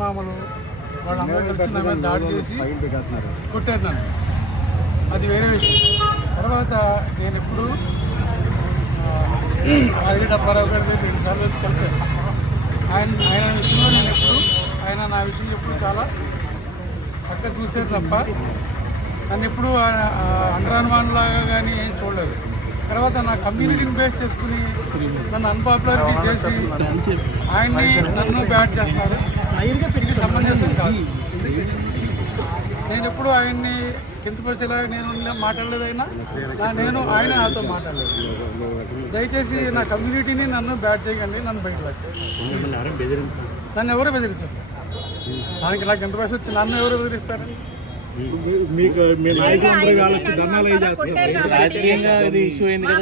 మామలు వాళ్ళందరూ కలిసి నా మీద దాడి చేసి కొట్టారు నన్ను. అది వేరే విషయం. తర్వాత నేను ఎప్పుడు ఆదిరెడ్డి డబ్బారావు గారి 2 సార్లు వచ్చి కలిసాను. ఆయన విషయంలో నేను ఎప్పుడు ఆయన నా విషయం ఎప్పుడు చాలా చక్కగా చూసేది తప్ప నన్ను ఎప్పుడు అండరానుమానులాగా కానీ ఏం చూడలేదు. తర్వాత నా కమ్యూనిటీని బేస్ చేసుకుని నన్ను అన్పాపులారిటీ చేసి నన్ను బ్యాట్ చేస్తున్నారు. ఇది సమంజసం కాదు. నేను ఎప్పుడు ఆయన్ని కిందపరిచేలా నేను మాట్లాడలేదైనా ఆయన నాతో మాట్లాడలేదు. దయచేసి నా కమ్యూనిటీని నన్ను బ్యాట్ చేయకండి, నన్ను బయట నన్ను ఎవరు బెదిరించారు. దానికి నాకు ఎంత వయసు వచ్చి నన్ను ఎవరు బెదిరిస్తారు? రాజకీయంగా ఇది ఇష్యూ అయింది కదా,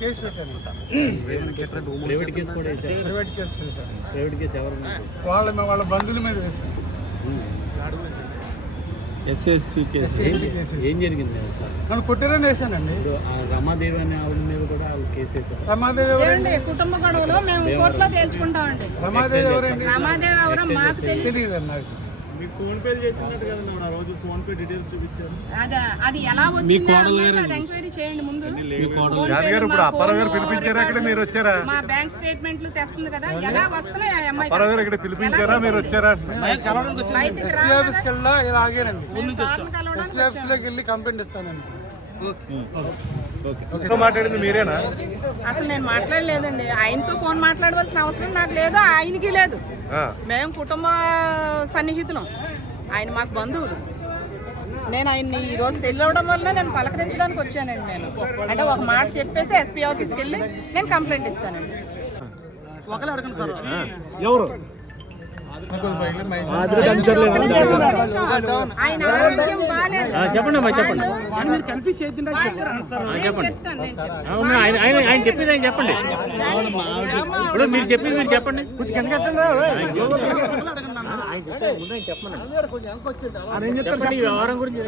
కేసు పెట్టాను. ప్రైవేట్ కేసు కూడా ప్రైవేట్ కేసు వేశాను. ప్రైవేట్ కేసు ఎవరు? వాళ్ళ బంధువుల మీద వేశాను. ఎస్సీ కేసు ఏం జరిగింది? నన్ను కొట్టారని వేశానండి. రమాదేవి అనే ఆవిడ మీద కూడా కేసు వేశారు. రమాదేవి కుటుంబ గొడవలు మేము కోర్టులో తేల్చుకుంటామండి. రమాదేవి ఎవరండి? రమాదేవి ఎవరో మాకు తెలియదు. నాకు మీకు ఫోన్ పే చేసినట్టు కదా మేడం, ఆ రోజు ఫోన్ పే డీటెయిల్స్ చూపించారు. అది ఎలా వచ్చిందో అది ఎంక్వైరీ చేయండి ముందు. ఇప్పుడు అప్పారావు గారు పిలిపించారా? ఇక్కడ మీరు వచ్చారా? మా బ్యాంక్ స్టేట్మెంట్లు తెస్తుంది కదా, ఎలా వస్తున్నాయి ఆ అమ్మాయి. అప్పారావు గారు ఇక్కడ పిలిపించారా? మీరు వచ్చారా? ఎస్పీ ఆఫీస్కి వెళ్ళా ఇలా ఆగానండి. ఎస్పీ ఆఫీస్లోకి వెళ్ళి కంప్లైంట్ ఇస్తానండి. మాట్లాడింది మీరేనా? అసలు నేను మాట్లాడలేదండి. ఆయనతో ఫోన్ మాట్లాడవలసిన అవసరం నాకు లేదు, ఆయనకి లేదు. మేము కుటుంబ సన్నిహితులం, ఆయన మాకు బంధువులు. నేను ఆయన్ని ఈరోజు తెలియడం వల్ల నేను పలకరించడానికి వచ్చానండి. నేను అంటే ఒక మాట చెప్పేసి ఎస్పీ ఆఫీస్కి వెళ్ళి నేను కంప్లైంట్ ఇస్తానండి. ఎవరు? ఆయన ఆరోగ్యం బాగాలేదు. చెప్పండి అమ్మా, చెప్పండి. ఆయన చెప్పింది ఆయన చెప్పండి. ఇప్పుడు మీరు చెప్పింది మీరు చెప్పండి. ఆయన చెప్పండి, ఈ వ్యవహారం గురించి.